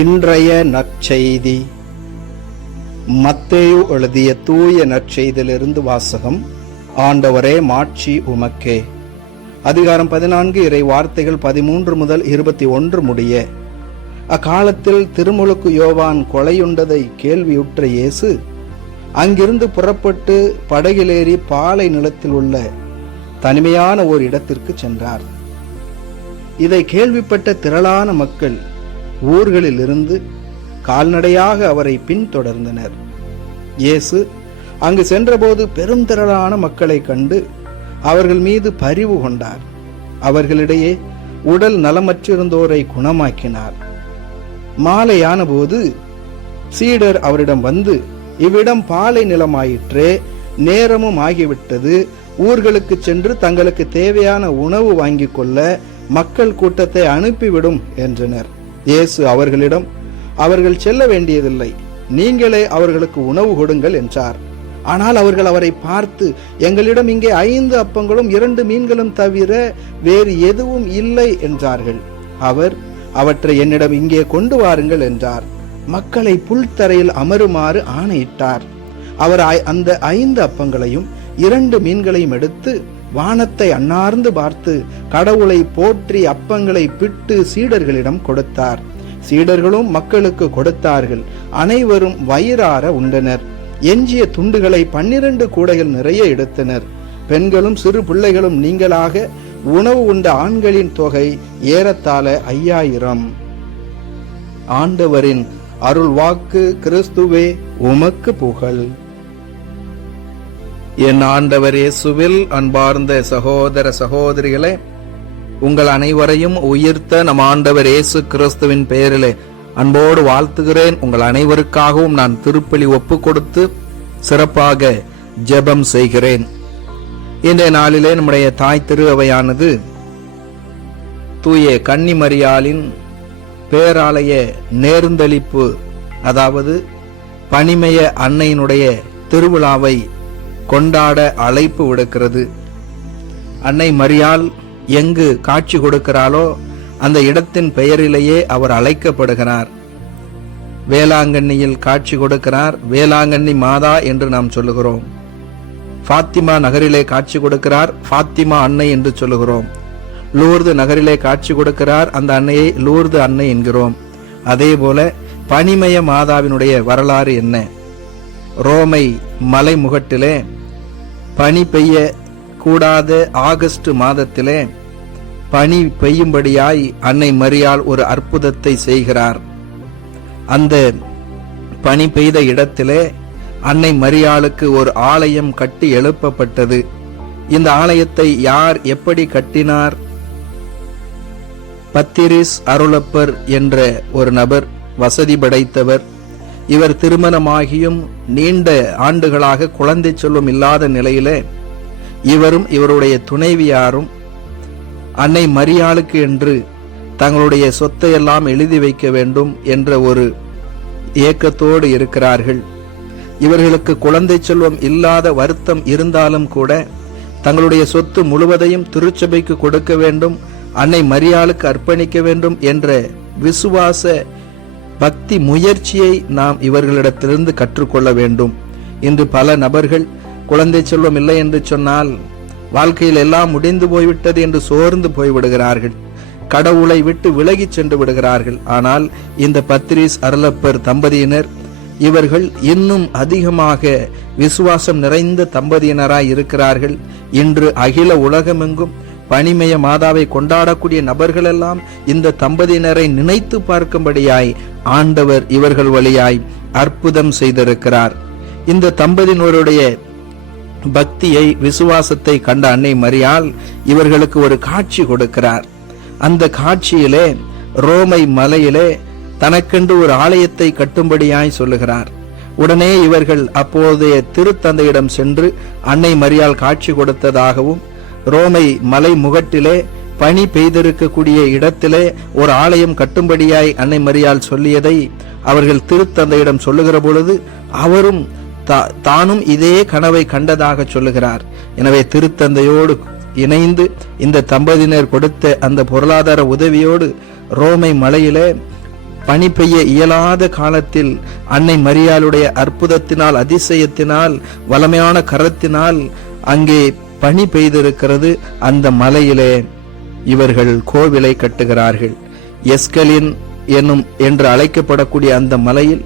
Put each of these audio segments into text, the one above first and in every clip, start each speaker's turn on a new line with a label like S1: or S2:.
S1: இன்றைய நற்செய்தி. மத்தேயு எழுதிய தூய நற்செய்தியிலிருந்து வாசகம் ஆண்டவரே மாட்சி உமக்கே. அதிகாரம் பதினான்கு இறை வார்த்தைகள் பதிமூன்று முதல் இருபத்தி ஒன்று முடிய அக்காலத்தில் திருமுழுக்கு யோவான் கொலையுண்டதை கேள்வியுற்ற இயேசு அங்கிருந்து புறப்பட்டு படகிலேறி பாலை நிலத்தில் உள்ள தனிமையான ஓர் இடத்திற்கு சென்றார். இதை கேள்விப்பட்ட திரளான மக்கள் ஊர்களிலிருந்து கால்நடையாக அவரை பின்தொடர்ந்தனர். இயேசு அங்கு சென்றபோது பெரும் திரளான மக்களை கண்டு அவர்கள் மீது பரிவு கொண்டார். அவர்களிடையே உடல் நலமற்றிருந்தோரை குணமாக்கினார். மாலையான போது சீடர் அவரிடம் வந்து இவ்விடம் பாலை நிலமாயிற்றே நேரமும் ஆகிவிட்டது. ஊர்களுக்கு சென்று தங்களுக்கு தேவையான உணவு வாங்கிக் கொள்ள மக்கள் கூட்டத்தை அனுப்பிவிடும் என்றனர். இயேசு அவர்களிடம் அவர்கள் செல்ல வேண்டியதில்லை. நீங்களே அவர்களுக்கு உணவு கொடுங்கள் என்றார். ஆனால் அவர்கள் அவரை பார்த்து எங்களிடம் இங்கே ஐந்து அப்பங்களும் இரண்டு மீன்களும் தவிர வேறு எதுவும் இல்லை என்றார்கள். அவர் அவற்றை என்னிடம் இங்கே கொண்டு வாருங்கள் என்றார். மக்களை புல்தரையில் அமருமாறு ஆணையிட்டார். அவர் அந்த ஐந்து அப்பங்களையும் இரண்டு மீன்களையும் எடுத்து வானத்தை அன்னார்ந்து பார்த்து கடவுளை போற்றி அப்பங்களை பிட்டு சீடர்களிடம் கொடுத்தார். சீடர்களும் மக்களுக்கு கொடுத்தார்கள். அனைவரும் வயிறார உண்டனர். எஞ்சிய துண்டுகளை பன்னிரண்டு கூடைகள் நிறைய எடுத்தனர். பெண்களும் சிறு பிள்ளைகளும் நீங்களாக உணவு உண்ட ஆண்களின் தொகை ஏறத்தாழ ஐயாயிரம். ஆண்டவரின் அருள் வாக்கு கிறிஸ்துவே உமக்கு புகழ். என் ஆண்டவர் இயேசுவில் அன்பார்ந்த சகோதர சகோதரிகளே உங்கள் அனைவரையும் உயிர்த்த நம் ஆண்டவர் இயேசு கிறிஸ்துவின் பெயரிலே அன்போடு வாழ்த்துகிறேன். உங்கள் அனைவருக்காகவும் நான் திருப்பலி ஒப்பு கொடுத்து சிறப்பாக ஜெபம் செய்கிறேன். இன்றைய நாளிலே நம்முடைய தாய் திரு அவையானது தூய கன்னிமரியாளின் பேராலய நேர்ந்தளிப்பு அதாவது பனிமய அன்னையினுடைய திருவிழாவை கொண்டாட அழைப்பு விடுக்கிறது. அன்னை மரியால் எங்கு காட்சி கொடுக்கிறாளோ அந்த இடத்தின் பெயரிலேயே அவர் அழைக்கப்படுகிறார். வேளாங்கண்ணியில் காட்சி கொடுக்கிறார். வேளாங்கண்ணி மாதா என்று நாம் சொல்லுகிறோம். ஃபாத்திமா நகரிலே காட்சி கொடுக்கிறார். ஃபாத்திமா அன்னை என்று சொல்லுகிறோம். லூர்து நகரிலே காட்சி கொடுக்கிறார். அந்த அன்னையை லூர்து அன்னை என்கிறோம். அதே போல பனிமய மாதாவினுடைய வரலாறு என்ன? ரோமை மலைமுகட்டிலே பனி பெய்ய கூடாத ஆகஸ்ட் மாதத்திலே. பனி பெய்யும்படியாய் அன்னை மரியால் ஒரு அற்புதத்தை செய்கிறார். அந்த பனி பெய்த இடத்திலே அன்னை மரியாளுக்கு ஒரு ஆலயம் கட்டி எழுப்பப்பட்டது. இந்த ஆலயத்தை யார் எப்படி கட்டினார்? பத்திரிஸ் அருளப்பர் என்ற ஒரு நபர் வசதி படைத்தவர். இவர் திருமணமாகியும் நீண்ட ஆண்டுகளாக குழந்தை செல்வம் இல்லாத நிலையிலே இவரும் இவருடைய துணைவியாரும் அன்னை மரியாளுக்கு என்று தங்களுடைய சொத்தை எல்லாம் எழுதி வைக்க வேண்டும் என்ற ஒரு ஏக்கத்தோடு இருக்கிறார்கள். இவர்களுக்கு குழந்தை செல்வம் இல்லாத வருத்தம் இருந்தாலும் கூட தங்களுடைய சொத்து முழுவதையும் திருச்சபைக்கு கொடுக்க வேண்டும் அன்னை மரியாளுக்கு அர்ப்பணிக்க வேண்டும் என்ற விசுவாச பக்தி முயற்சியை நாம் இவர்களிடத்திலிருந்து கற்றுக்கொள்ள வேண்டும். இன்று பல நபர்கள் குழந்தை செல்வம் இல்லை என்று சொன்னால் வாழ்க்கையில் எல்லாம் முடிந்து போய்விட்டது என்று சோர்ந்து போய்விடுகிறார்கள். கடவுளை விட்டு விலகிச் சென்று விடுகிறார்கள். ஆனால் இந்த பத்ரிஸ் அருளப்பர் தம்பதியினர் இவர்கள் இன்னும் அதிகமாக விசுவாசம் நிறைந்த தம்பதியினராய் இருக்கிறார்கள். இன்று அகில உலகமெங்கும் பனிமய மாதாவை கொண்டாடக்கூடிய நபர்களெல்லாம் இந்த தம்பதியினரை நினைத்து பார்க்கும்படியாய் ஆண்டவர் இவர்கள் வழியாய் அற்புதம் செய்திருக்கிறார். இந்த தம்பதியினருடைய பக்தியை விசுவாசத்தை கண்ட அன்னை மரியால் இவர்களுக்கு ஒரு காட்சி கொடுக்கிறார். அந்த காட்சியிலே ரோமை மலையிலே தனக்கென்று ஒரு ஆலயத்தை கட்டும்படியாய் சொல்லுகிறார். உடனே இவர்கள் அப்போதைய திருத்தந்தையிடம் சென்று அன்னை மரியால் காட்சி கொடுத்ததாகவும் ரோமை மலை முகட்டிலே பனி பெய்திருக்கக்கூடிய இடத்திலே ஒரு ஆலயம் கட்டும்படியாய் அன்னை மரியால் சொல்லியதை அவர்கள் திருத்தந்தையிடம் சொல்லுகிற பொழுது அவரும் தா- தானும் இதே கனவை கண்டதாக சொல்லுகிறார். எனவே திருத்தந்தையோடு இணைந்து இந்த தம்பதியினர் கொடுத்த அந்த பொருளாதார உதவியோடு ரோமை மலையிலே பனி பெய்ய இயலாத காலத்தில் அன்னை மரியாளுடைய அற்புதத்தினால் அதிசயத்தினால் வளமையான கரத்தினால் அங்கே பனி பெய்திருக்கிறது அந்த மலையிலே இவர்கள் கோவிலை கட்டுகிறார்கள். எஸ்கலின் என்னும் என்று அழைக்கப்படக்கூடிய அந்த மலையில்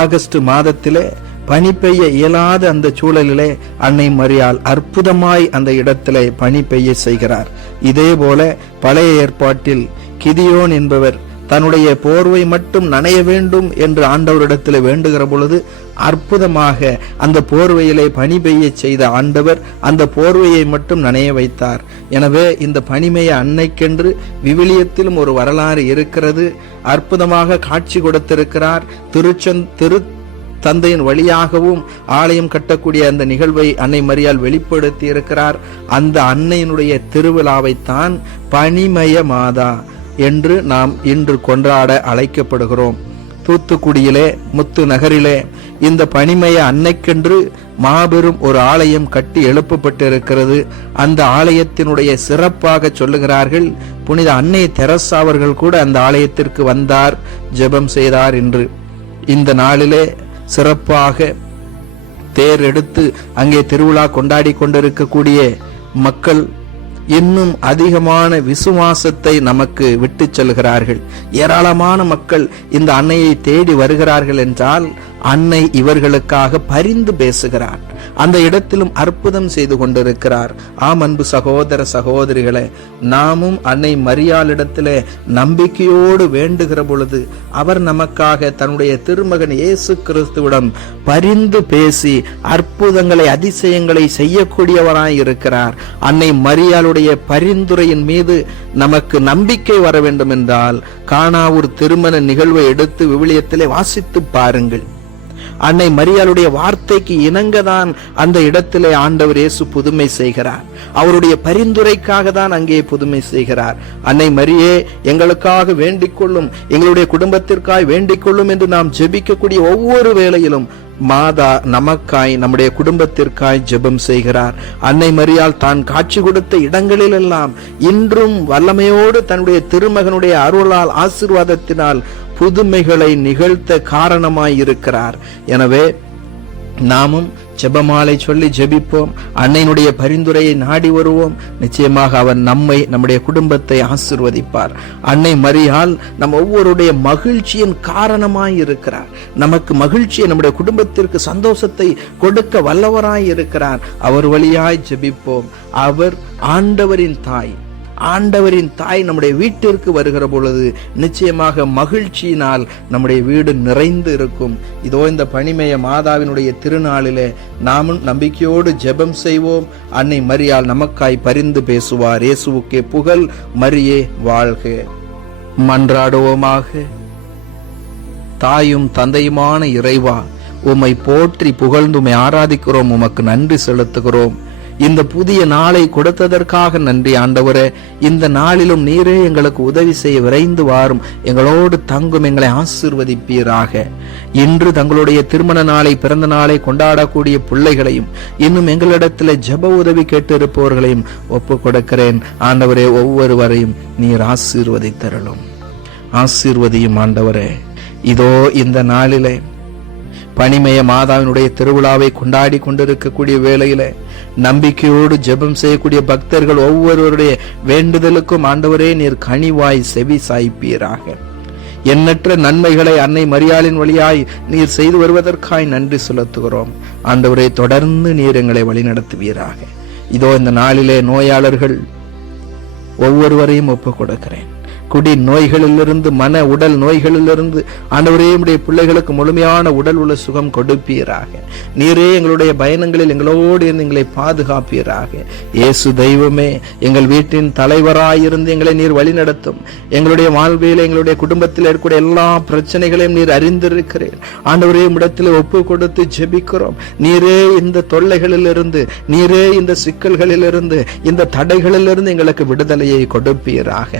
S1: ஆகஸ்ட் மாதத்திலே பனி பெய்ய இயலாத அந்த சூழலிலே அன்னை மரியால் அற்புதமாய் அந்த இடத்திலே பனி பெய்ய செய்கிறார். இதே போல பழைய ஏற்பாட்டில் கிதியோன் என்பவர் தன்னுடைய போர்வை மட்டும் நனைய வேண்டும் என்று ஆண்டவரிடத்தில் வேண்டுகிற பொழுது அற்புதமாக அந்த போர்வையிலே பனி பெய்ய செய்த ஆண்டவர் அந்த போர்வையை மட்டும் நனைய வைத்தார். எனவே இந்த பனிமய அன்னைக்கென்று விவிலியத்திலும் ஒரு வரலாறு இருக்கிறது. அற்புதமாக காட்சி கொடுத்திருக்கிறார். திருச்சந் திரு தந்தையின் வழியாகவும் ஆலயம் கட்டக்கூடிய அந்த நிகழ்வை அன்னை மரியால் வெளிப்படுத்தி இருக்கிறார் அந்த அன்னையினுடைய திருவிழாவைத்தான் பனிமய மாதா என்று நாம் இன்று கொண்டாட அழைக்கப்படுகிறோம். தூத்துக்குடியிலே முத்து நகரிலே இந்த பனிமய அன்னைக்கென்று மாபெரும் ஒரு ஆலயம் கட்டி எழுப்பப்பட்டிருக்கிறது. அந்த ஆலயத்தினுடைய சிறப்பாக சொல்லுகிறார்கள் புனித அன்னை தெரசா அவர்கள் கூட அந்த ஆலயத்திற்கு வந்தார் ஜெபம் செய்தார் என்று. இந்த நாளிலே சிறப்பாக தேர் எடுத்து அங்கே திருவிழா கொண்டாடி கொண்டிருக்கக்கூடிய மக்கள் இன்னும் அதிகமான விசுவாசத்தை நமக்கு விட்டு செல்கிறார்கள். ஏராளமான மக்கள் இந்த அன்னையை தேடி வருகிறார்கள் என்றால் அன்னை இவர்களுக்காக பரிந்து பேசுகிறார் அந்த இடத்திலும் அற்புதம் செய்து கொண்டிருக்கிறார். ஆம் அன்பு சகோதர சகோதரிகளே நாமும் அன்னை மரியாளிடத்திலே நம்பிக்கையோடு வேண்டுகிற பொழுது அவர் நமக்காக தன்னுடைய திருமகன் இயேசு கிறிஸ்துவிடம் பரிந்து பேசி அற்புதங்களை அதிசயங்களை செய்யக்கூடியவராய் இருக்கிறார். அன்னை மரியாளுடைய பரிந்துரையின் மீது நமக்கு நம்பிக்கை வர வேண்டும் என்றால் காணாவூர் திருமண நிகழ்வை எடுத்து விவிலியத்திலே வாசித்து பாருங்கள். அன்னை மரியாளுடைய வார்த்தைக்கு இணங்கதான் அந்த இடத்திலே ஆண்டவர் இயேசு புதுமை செய்கிறார். அவருடைய பரிந்துரைக்காக தான் அங்கே புதுமை செய்கிறார். அன்னை மரியே எங்களுக்காக வேண்டிக் கொள்ளும் எங்களுடைய குடும்பத்திற்காய் வேண்டிக் கொள்ளும் என்று நாம் ஜெபிக்கக்கூடிய ஒவ்வொரு வேளையிலும் மாதா நமக்காய் நம்முடைய குடும்பத்திற்காய் ஜெபம் செய்கிறார். அன்னை மரியால் தான் காட்சி கொடுத்த இடங்களிலெல்லாம் இன்றும் வல்லமையோடு தன்னுடைய திருமகனுடைய அருளால் ஆசிர்வாதத்தினால் புதுமைகளை நிகழ்த்த காரணமாய் இருக்கிறார் எனவே நாமும் ஜெபமாலை சொல்லி ஜெபிப்போம். அன்னையினுடைய பரிந்துரையை நாடி வருவோம். நிச்சயமாக அவன் நம்மை நம்முடைய குடும்பத்தை ஆசிர்வதிப்பார். அன்னை மரியால் நம் ஒவ்வொருடைய மகிழ்ச்சியின் காரணமாய் இருக்கிறார் நமக்கு மகிழ்ச்சியை நம்முடைய குடும்பத்திற்கு சந்தோஷத்தை கொடுக்க வல்லவராய் இருக்கிறார் அவர் வழியாய் ஜெபிப்போம். அவர் ஆண்டவரின் தாய். ஆண்டவரின் தாய் நம்முடைய வீட்டிற்கு வருகிற பொழுது நிச்சயமாக மகிழ்ச்சியினால் நம்முடைய வீடு நிறைந்து இருக்கும். இதோ இந்த பனிமய மாதாவினுடைய திருநாளிலே நாமும் நம்பிக்கையோடு ஜெபம் செய்வோம். அன்னை மரியால் நமக்காய் பரிந்து பேசுவார். இயேசுவுக்கே புகழ் மரியே வாழ்க. மன்றாடுவோமாக. தாயும் தந்தையுமான இறைவா உம்மை போற்றி புகழ்ந்து உம்மை ஆராதிக்கிறோம். உமக்கு நன்றி செலுத்துகிறோம். இந்த புதிய நாளை கொடுத்ததற்காக நன்றி ஆண்டவரே. இந்த நாளிலும் நீரே எங்களுக்கு உதவி செய்ய விரைந்து வாரும். எங்களோடு தங்கும் எங்களை ஆசிர்வதிப்பீராக. இன்று தங்களுடைய திருமண நாளை பிறந்த நாளை கொண்டாடக்கூடிய பிள்ளைகளையும் இன்னும் எங்களிடத்தில் ஜெப உதவி கேட்டு இருப்பவர்களையும் ஒப்பு கொடுக்கிறேன் ஆண்டவரே ஒவ்வொருவரையும் நீர் ஆசீர்வதித்தரலும் ஆசீர்வதியும் ஆண்டவரே. இதோ இந்த நாளிலே பனிமய மாதாவினுடைய திருவிழாவை கொண்டாடி கொண்டிருக்கக்கூடிய வேளையில நம்பிக்கையோடு ஜெபம் செய்யக்கூடிய பக்தர்கள் ஒவ்வொருவருடைய வேண்டுதலுக்கும் ஆண்டவரே நீர் கனிவாய் செவி சாய்ப்பீராக. எண்ணற்ற நன்மைகளை அன்னை மரியாளின் வழியாய் நீர் செய்து வருவதற்காய் நன்றி செலுத்துகிறோம். ஆண்டவரே தொடர்ந்து நீர் எங்களை வழிநடத்துவீராக. இதோ இந்த நாளிலே நோயாளர்கள் ஒவ்வொருவரையும் ஒப்புக் கொடுக்கிறேன் குடி நோய்களிலிருந்து மன உடல் நோய்களிலிருந்து ஆண்டவரே உடைய பிள்ளைகளுக்கு முழுமையான உடல் உள்ள சுகம் கொடுப்பீராக. நீரே எங்களுடைய பயணங்களில் எங்களோடு இருந்து எங்களை பாதுகாப்பீராக. இயேசு தெய்வமே எங்கள் வீட்டின் தலைவராயிருந்து எங்களை நீர் வழிநடத்தும். எங்களுடைய வாழ்வியல் எங்களுடைய குடும்பத்தில் இருக்கக்கூடிய எல்லா பிரச்சனைகளையும் நீர் அறிந்திருக்கிறேன் ஆண்டவரே இடத்தில் ஒப்பு கொடுத்து ஜெபிக்கிறோம். நீரே இந்த தொல்லைகளிலிருந்து நீரே இந்த சிக்கல்களிலிருந்து இந்த தடைகளிலிருந்து எங்களுக்கு விடுதலையை கொடுப்பீராக.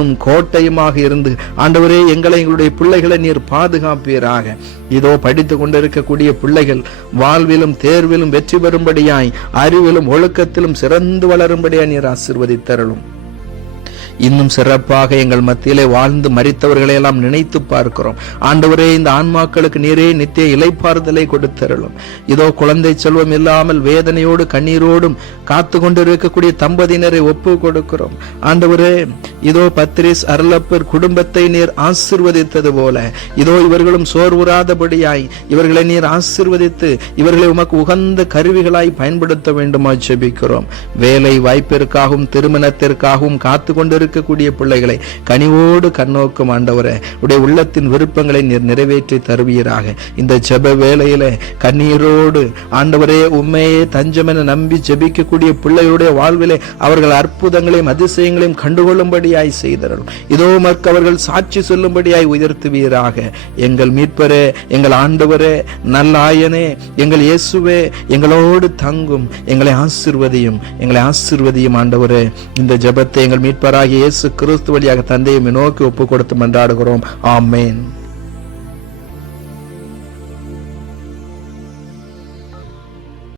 S1: அரணும் கோட்டையுமாக இருந்து ஆண்டவரே எங்களை எங்களுடைய பிள்ளைகளை நீர் பாதுகாப்பீராக. இதோ படித்து கொண்டிருக்கக்கூடிய பிள்ளைகள் வாழ்விலும் தேர்விலும் வெற்றி பெறும்படியாய் அறிவிலும் ஒழுக்கத்திலும் சிறந்து வளரும்படியாய் நீர் ஆசிர்வதித்தரலும் இன்னும் சிறப்பாக எங்கள் மத்தியிலே வாழ்ந்து மறித்தவர்களை எல்லாம் நினைத்து பார்க்கிறோம். ஆண்டவரே இந்த ஆன்மாக்களுக்கு நீரே நித்திய இலைப்பாறுதலை கொடுத்தருளும். இதோ குழந்தை செல்வம் இல்லாமல் வேதனையோடு கண்ணீரோடும் காத்து கொண்டிருக்கக்கூடிய தம்பதியினரை ஒப்பு கொடுக்கிறோம். ஆண்டவரே இதோ பத்ரிஸ் அருளப்பர் குடும்பத்தை நீர் ஆசிர்வதித்தது போல. இதோ இவர்களும் சோர்வுறாதபடியாய் இவர்களை நீர் ஆசிர்வதித்து இவர்களை உமக்கு உகந்த கருவிகளாய் பயன்படுத்த வேண்டுமா ஜெபிக்கிறோம். வேலை வாய்ப்பிற்காகவும் திருமணத்திற்காகவும் காத்து கொண்டிருக்க இருக்கக்கூடிய பிள்ளைகளை கனிவோடு கண்ணோக்கும் ஆண்டவரே உடைய உள்ளத்தின் விருப்பங்களை நீர் நிறைவேற்றி தருவீராக. இந்த ஜெப வேளையில கண்ணீரோடு ஆண்டவரே உண்மையே தஞ்சம் என நம்பி ஜெபிக்கக்கூடிய பிள்ளையுடைய வாழ்விலே அவர்கள் அற்புதங்களையும் அதிசயங்களையும் கண்டுகொள்ளும்படியாய் செய்தரலும் இதோ மற்கு அவர்கள் சாட்சி சொல்லும்படியாய் உயர்த்துவீராக. எங்கள் மீட்பரே எங்கள் ஆண்டவரே நல்லாயனே எங்கள் இயேசுவே எங்களோடு தங்கும் எங்களை ஆசிர்வதியும் எங்களை ஆசிர்வதியும் ஆண்டவரே. இந்த ஜபத்தை எங்கள் மீட்பராகிய இயேசு கிறிஸ்து வழியாக தந்தையை நோக்கி ஒப்பு கொடுத்து மன்றாடுகிறோம் ஆமேன்.